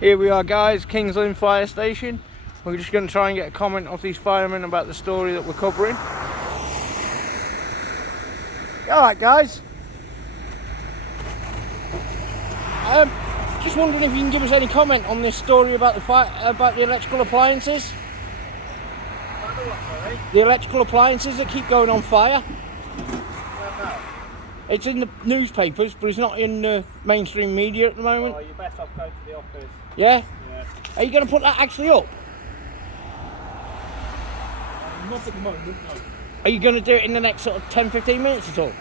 Here we are, guys, Kings Lynn Fire Station. We're just going to try and get a comment off these firemen about the story that we're covering. Alright, guys. Just wondering if you can give us any comment on this story about the electrical appliances. The electrical appliances that keep going on fire. It's in the newspapers, but it's not in the mainstream media at the moment. Oh, you're best off going to the office. Yeah? Yeah. Are you going to put that actually up? Not at the moment, no. Are you going to do it in the next sort of 10-15 minutes at all? It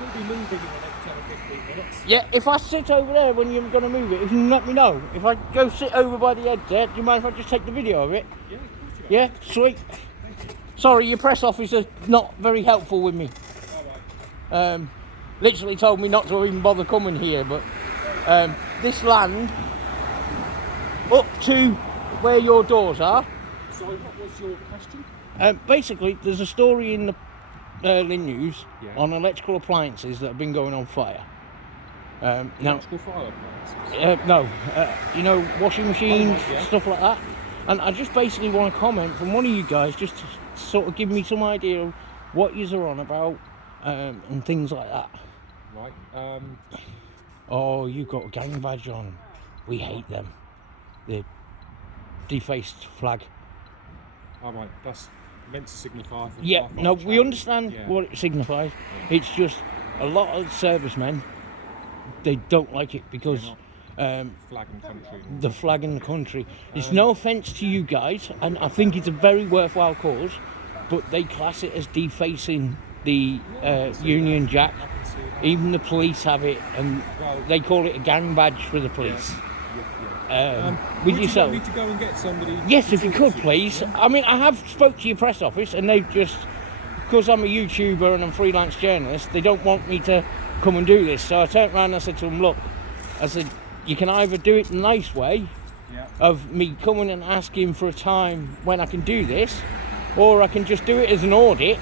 will be moving in the next 10 or 15 minutes. Yeah, if I sit over there when you're going to move it, if you can let me know. If I go sit over by the edge there, do you mind if I just take the video of it? Yeah, of course you Yeah, sweet. Sorry, your press officer's not very helpful with me. Literally told me not to even bother coming here, but this land up to where your doors are. Sorry, what was your question? Basically, there's a story in the Lynn News Yeah. on electrical appliances that have been going on fire. Now, Electrical fire appliances? no, you know, washing machines, Oh, right, yeah. stuff like that. And I just basically want a comment from one of you guys, just to sort of give me some idea of what yous are on about. And things like that. Right. Oh, you've got a gang badge on. We hate them. The defaced flag. Oh, right. That's meant to signify. For Yeah, firefighter no, we training. understand Yeah. what it signifies. It's just a lot of servicemen, they don't like it because Flag and country. And the flag in the country. It's no offence to you guys, and I think it's a very worthwhile cause, but they class it as defacing the Union Jack. I can see that. Even the police have it, and Well, they call it a gang badge for the police. yeah. With Would yourself? you want me to go and get somebody? Yes, if you to could, talk to? please. I mean, I have spoke to your press office, and they've just, because I'm a YouTuber and I'm a freelance journalist, they don't want me to come and do this. So I turned around and I said to them, look, I said, you can either do it the nice way Yeah. of me coming and asking for a time when I can do this, or I can just do it as an audit,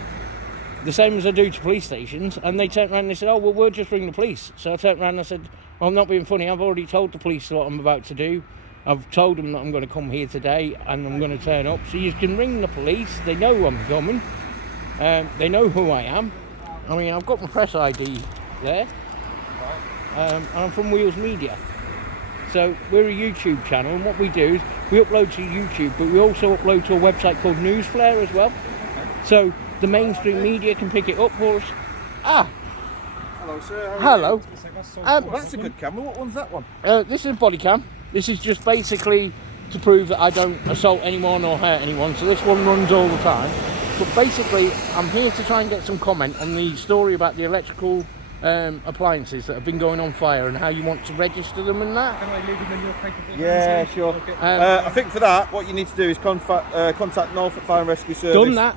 the same as I do to police stations. And they turned around and they said, oh, well, we'll just ring the police. So I turned around and I said, well, I'm not being funny, I've already told the police what I'm about to do. I've told them that I'm going to come here today and I'm going to turn up. So you can ring the police, they know I'm coming, they know who I am. I mean, I've got my press ID there, and I'm from Wheels Media. So we're a YouTube channel, and what we do is we upload to YouTube, but we also upload to a website called Newsflare as well. So the mainstream media can pick it up for us. Hello, sir. Hello. That's a good camera. What one's that one? This is body cam. This is just basically to prove that I don't assault anyone or hurt anyone. So this one runs all the time. But basically, I'm here to try and get some comment on the story about the electrical appliances that have been going on fire and how you want to register them and that. Can I leave them in your capable Yeah, hands? sure. Okay. I think for that, what you need to do is contact Norfolk Fire and Rescue Service. Done that.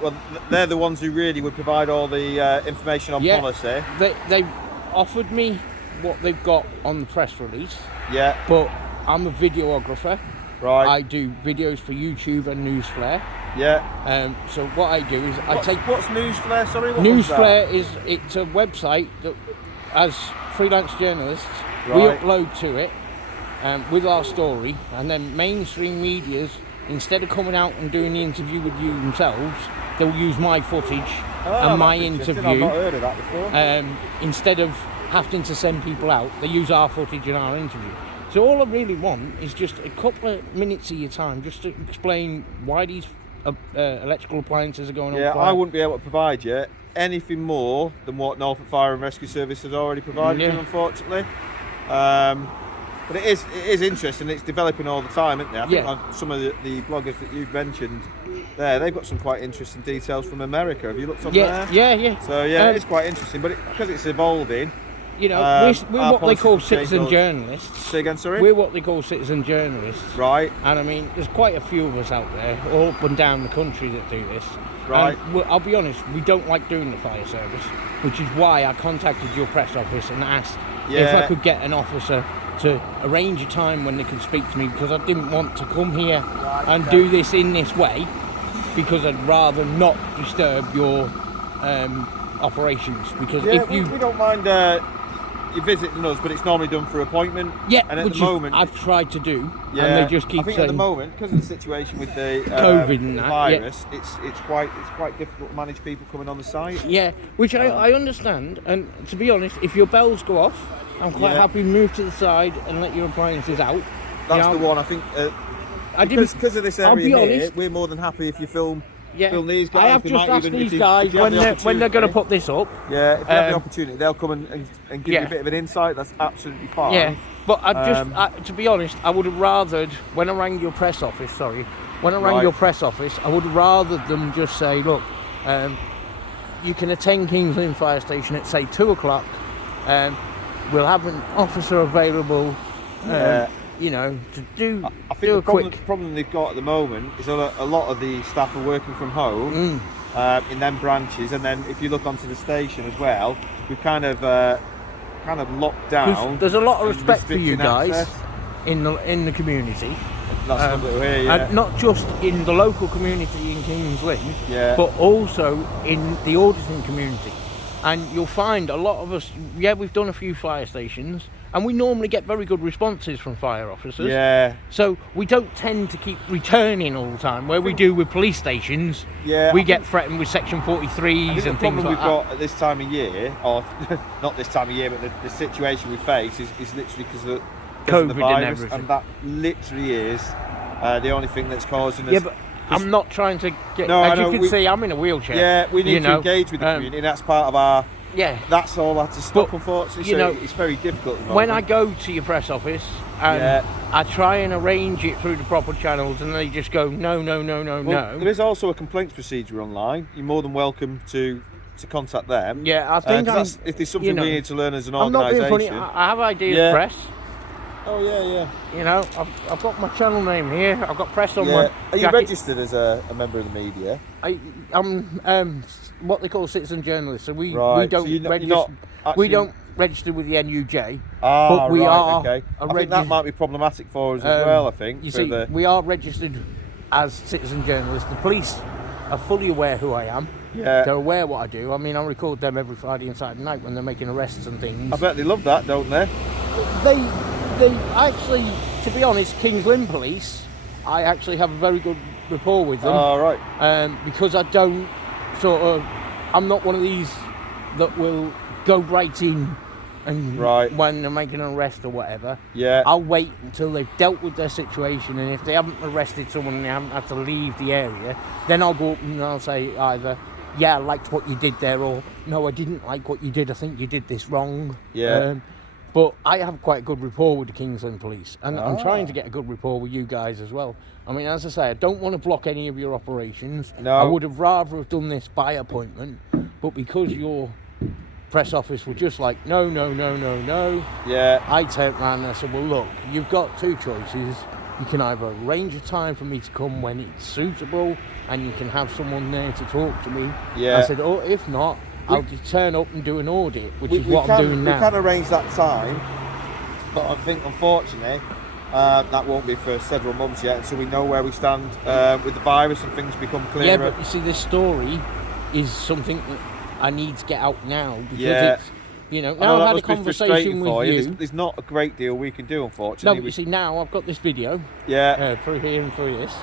Well, they're the ones who really would provide all the information on Yeah. policy. They've offered me what they've got on the press release, Yeah, but I'm a videographer. right. I do videos for YouTube and Newsflare. Yeah. So what I do is I take What's Newsflare? Sorry, what one's that? Newsflare it's a website that, as freelance journalists, we Right. upload to it with our story, and then mainstream medias, instead of coming out and doing the interview with you themselves, they'll use my footage Oh, and my that's interesting. I've interview. not heard of that before. Instead of having to send people out, they use our footage and our interview. So all I really want is just a couple of minutes of your time just to explain why these electrical appliances are going Yeah, on fire. I wouldn't be able to provide you anything more than what Norfolk Fire and Rescue Service has already provided you, Yeah. unfortunately. But it is interesting. It's developing all the time, isn't it? I think Yeah. on some of the bloggers that you've mentioned there, they've got some quite interesting details from America. Have you looked on Yeah, there? yeah. So yeah, it's quite interesting, but because it's evolving. You know, we're our what they call policies will change citizen all- journalists. Say again, sorry. We're what they call citizen journalists. Right. And I mean, there's quite a few of us out there, all up and down the country, that do this. Right. And I'll be honest, we don't like doing the fire service, which is why I contacted your press office and asked if Yeah. I could get an officer to arrange a time when they could speak to me, because I didn't want to come here and do this in this way, because I'd rather not disturb your operations. Because Yeah, if you we don't mind you're visiting us, but it's normally done for appointment. Yeah, and at which the moment, I've tried to do, yeah, and they just keep I think saying at the moment, because of the situation with the COVID and the that, virus, it's quite difficult to manage people coming on the site. Yeah, which I understand, and to be honest, if your bells go off, I'm quite happy to move to the side and let your appliances out. That's the one, I think, because of this I'll area be here, honest, we're more than happy if you film these guys. I have They just might asked even, these if guys you have the when they're going to opportunity- put this up. Yeah, if they have the opportunity, they'll come and give you a bit of an insight. That's absolutely fine. Yeah, but to be honest, I would have rathered, when I rang your press office, I would have rather them just say, look, you can attend Kings Lynn Fire Station at, say, 2 o'clock. We'll have an officer available, you know, to do I think the quick... problem they've got at the moment is a lot of the staff are working from home in them branches, and then if you look onto the station as well, we've kind of locked down. There's a lot of respect for you guys access. in the community. That's something here, yeah. And not just in the local community in Kings Lynn, but also in the auditing community. And you'll find a lot of us, we've done a few fire stations, and we normally get very good responses from fire officers. Yeah. So we don't tend to keep returning all the time, where we do with police stations. Yeah. We get threatened with Section 43s and things like that. The problem we've got at this time of year, or not this time of year, but the situation we face is literally because of COVID the virus, and everything. and that literally is the only thing that's causing us. Yeah, but I'm not trying to get. No, as you can see, I'm in a wheelchair. Yeah, we need to engage with the community. That's part of our. Yeah, that's all I had to stop. But, unfortunately, so it's very difficult. At the when I go to your press office and I try and arrange it through the proper channels, and they just go no. There is also a complaints procedure online. You're more than welcome to contact them. Yeah, I think if there's something we need to learn as an I'm not being organisation. funny. I have ideas press. Oh yeah. You know, I've got my channel name here. I've got press on my Are you jacket. registered as a member of the media? I'm what they call citizen journalist. So we don't register. We don't register with the NUJ. But we are. Okay. I think that might be problematic for us as well. I think. You see, we are registered as citizen journalists. The police are fully aware who I am. Yeah. They're aware what I do. I mean, I record them every Friday and Saturday night when they're making arrests and things. I bet they love that, don't they? They actually, to be honest, Kings Lynn Police, I actually have a very good rapport with them. Oh, right. Because I don't I'm not one of these that will go right in and when they're making an arrest or whatever. Yeah. I'll wait until they've dealt with their situation, and if they haven't arrested someone and they haven't had to leave the area, then I'll go up and I'll say either, yeah, I liked what you did there, or no, I didn't like what you did, I think you did this wrong. Yeah. But I have quite a good rapport with the Kings Lynn Police, and I'm trying to get a good rapport with you guys as well. I mean, as I say, I don't want to block any of your operations. No. I would have rather have done this by appointment, but because your press office were just like, no. Yeah. I turned around and I said, well, look, you've got two choices. You can either arrange a time for me to come when it's suitable, and you can have someone there to talk to me. Yeah. I said, or if not, I'll just turn up and do an audit, which is what I'm doing now. We can arrange that time, but I think, unfortunately, that won't be for several months yet, until we know where we stand with the virus and things become clearer. Yeah, but you see, this story is something that I need to get out now, because it's, you know, now I've had a conversation with you. There's not a great deal we can do, unfortunately. No, but you see, now I've got this video. Yeah. Through here and through this.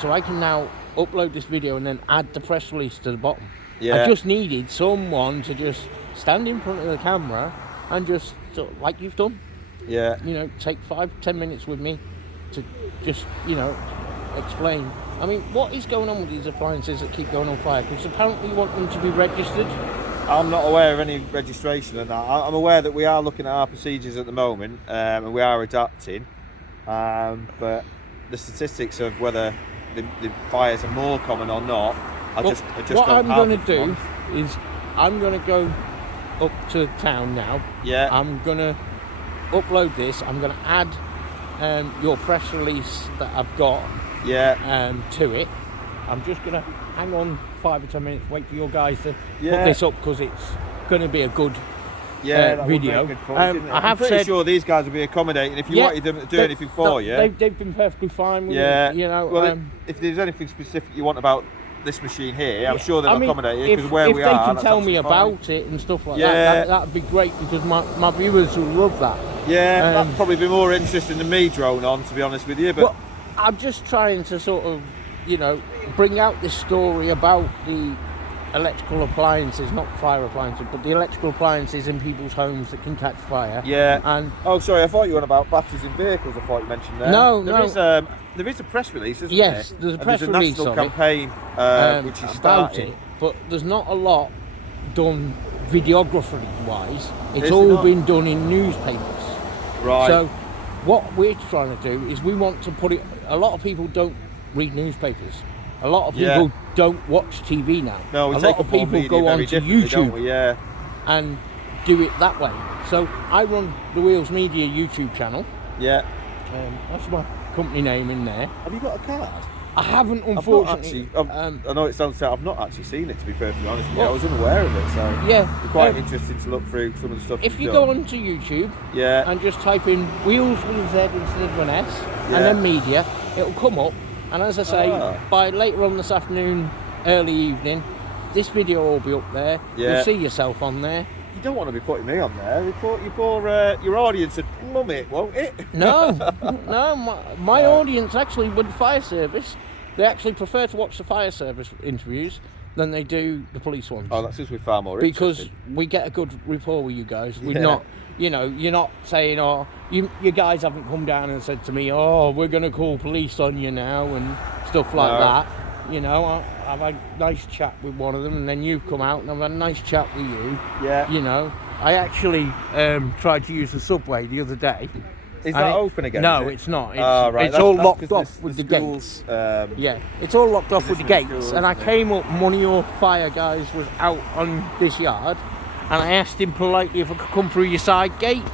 So I can now upload this video and then add the press release to the bottom. Yeah. I just needed someone to just stand in front of the camera and just, like you've done, you know, take 5-10 minutes with me to just, you know, explain. I mean, what is going on with these appliances that keep going on fire? Because apparently you want them to be registered. I'm not aware of any registration and that. I'm aware that we are looking at our procedures at the moment, and we are adapting. But the statistics of whether the fires are more common or not, I just what don't I'm have going to do is I'm going to go up to town now. Yeah. I'm going to upload this. I'm going to add your press release that I've got to it. I'm just going to hang on 5 or 10 minutes, wait for your guys to put this up, because it's going to be a good video. I'm pretty sure these guys will be accommodating if you wanted them to do anything for you. They've been perfectly fine with it. You know, well, if there's anything specific you want about this machine here, I'm sure they'll accommodate you, because if, where we are, if they can that's tell me absolutely fine. about it and stuff like Yeah. that'd be great, because my viewers will love that. Yeah, that'd probably be more interesting than me drone on, to be honest with you. But Well, I'm just trying to sort of, you know, bring out this story about the electrical appliances, not fire appliances, but the electrical appliances in people's homes that can catch fire. yeah. And Oh, sorry, I thought you were on about batteries in vehicles. I thought you mentioned there. No, there no. is there is a press release, isn't Yes, there? there's a And press there's release national of it, campaign which is about starting. it, but there's not a lot done videography wise. It's Is all there not? been done in newspapers. Right. So what we're trying to do is we want to put it. A lot of people don't read newspapers. A lot of people Yeah. don't watch TV now. no, we a take lot of up all people media go very onto differently, don't YouTube we? Yeah. and do it that way. So I run the Wheels Media YouTube channel. Yeah. That's my company name in there. Have you got a card? I haven't, I've not unfortunately. actually. I know it sounds sad. I've not actually seen it, to be perfectly honest with you. Well, I was unaware of it, so yeah, it's quite interesting to look through some of the stuff. if you've you done. go onto YouTube Yeah. and just type in Wheels with a Z instead of an S, Yeah. and then media, it'll come up. And as I say, Ah. by later on this afternoon, early evening, this video will be up there. Yeah. You'll see yourself on there. You don't want to be putting me on there. Your audience would plummet, won't it? No, no, my audience actually, with the fire service, they actually prefer to watch the fire service interviews than they do the police ones. Oh, that's just with far more Because interesting. we get a good rapport with you guys. We're Yeah. not, you know, you're not saying, oh, you guys haven't come down and said to me, oh, we're going to call police on you now and stuff like No. that. You know, I've had a nice chat with one of them, and then you've come out and I've had a nice chat with you. Yeah. You know, I actually tried to use the subway the other day. Is and that open again? No, is it? it's not. It's, Ah, right. it's all That's locked 'cause off with the schools, gates. Yeah, it's all locked off with the Different gates. schools, And I isn't it? came up, and one of your fire guys was out on this yard, and I asked him politely if I could come through your side gate,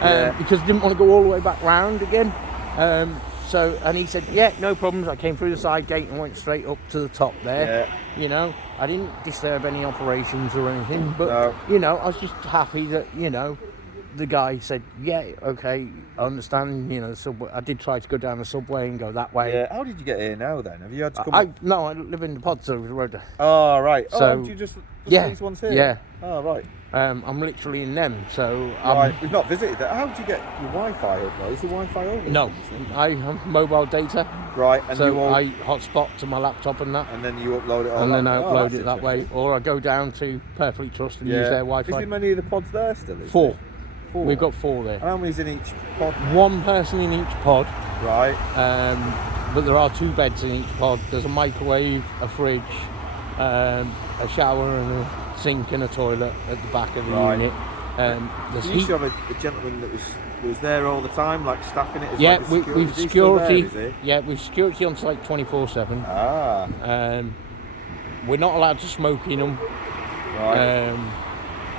Yeah. because I didn't want to go all the way back round again. And he said, yeah, no problems. I came through the side gate and went straight up to the top there. Yeah. You know, I didn't disturb any operations or anything, but No. you know, I was just happy that, you know, the guy said, yeah, okay, I understand, you know, the subway. I did try to go down the subway and go that way. Yeah. How did you get here now then? Have you had to come? No, I live in the pod, so the road. Oh, right. So- did you just Yeah, these ones here? yeah. Oh, right. I'm literally in them, so Right. We've not visited that. How did you get your Wi-Fi up though? Is the Wi-Fi over? no, I have mobile data, Right. And so you all, I hotspot to my laptop and that, and then you upload it all. and then I Oh, upload that's it that way, interesting. or I go down to Perfectly Trust and use their Is Wi-Fi. there many of the pods there still? Is 4. there? 4. We've got 4 there. And how many's in each pod? One person in each pod, Right. but there are 2 beds in each pod. There's a microwave, a fridge, a shower and a sink and a toilet at the back of the Right. unit. There's You used heat. to have a gentleman that was there all the time, like staffing it as Yeah, like a security. we've Is he still there, security. is he? Yeah, we've security on site 24/7. Ah, We're not allowed to smoke in them. right.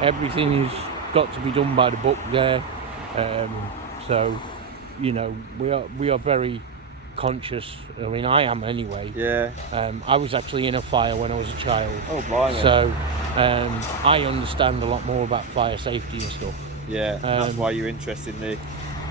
Everything's got to be done by the book there. So, you know, we are very conscious. I mean, I am anyway. Yeah. I was actually in a fire when I was a child. Oh, blimey. So I understand a lot more about fire safety and stuff, Yeah, that's why you're interested in the.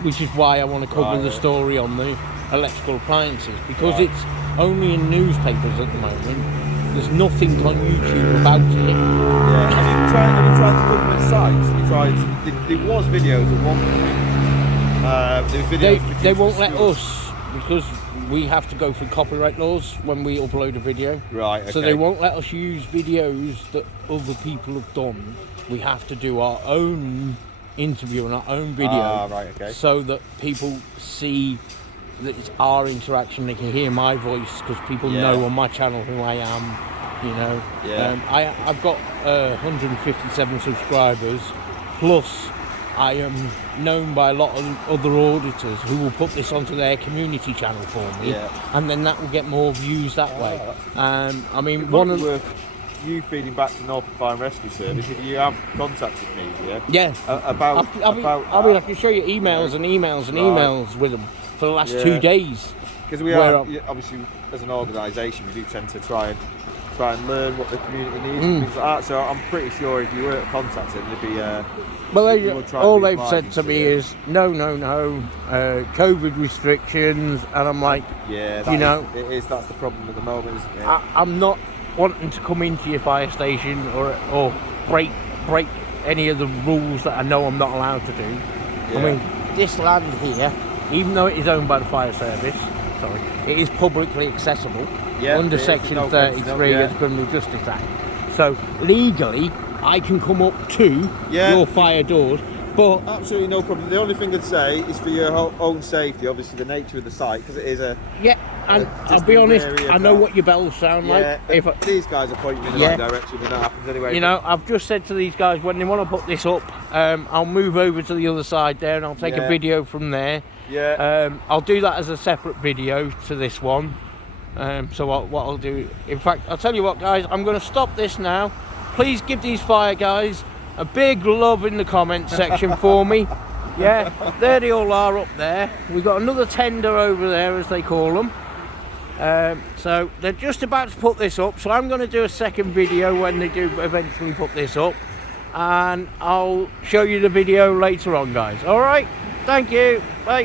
which is why I want to cover Right. the story on the electrical appliances, because Right. it's only in newspapers at the moment. There's nothing on YouTube about it. Yeah. Have you tried the government sites? Have you tried? There was videos at one point. There was videos They produced won't for let schools. us, because we have to go through copyright laws when we upload a video. Right. Okay. So they won't let us use videos that other people have done. We have to do our own interview and our own video. Ah, right. Okay. So that people see that it's our interaction. They can hear my voice, because people Yeah. know on my channel who I am. You know, Yeah. I've got 157 subscribers, plus I am known by a lot of other auditors who will put this onto their community channel for me, Yeah. and then that will get more views that way. I mean, It one might of be worth you feeding back to Norfolk Fire and Rescue Service if you have contacted me. yeah. About I mean, I can show you emails and emails and Right. emails with them for the last Yeah. 2 days. because we where are obviously as an organisation we do tend to try and try and learn what the community needs and things like that. So I'm pretty sure if you were to contact it, there'd be Well, all they've obliging said to me is no, COVID restrictions, and I'm like, yeah, that's the problem at the moment, isn't it? I'm not wanting to come into your fire station or break any of the rules that I know I'm not allowed to do. Yeah. I mean, this land here, even though it is owned by the fire service, it is publicly accessible under Section 33 of the Criminal Justice Act. So legally, I can come up to your fire doors, but absolutely no problem. The only thing I'd say is for your own safety, obviously the nature of the site, because it is a and I'll be honest, I know what your bells sound like. These guys are pointing in the right direction when that happens anyway. You know, I've just said to these guys, when they want to put this up, I'll move over to the other side there and I'll take a video from there. I'll do that as a separate video to this one. So what I'll do, in fact, I'll tell you what, guys, I'm going to stop this now. Please give these fire guys a big love in the comment section for me. Yeah, there they all are up there. We've got another tender over there, as they call them. So they're just about to put this up, so I'm going to do a second video when they do eventually put this up, and I'll show you the video later on, guys. All right, thank you, bye.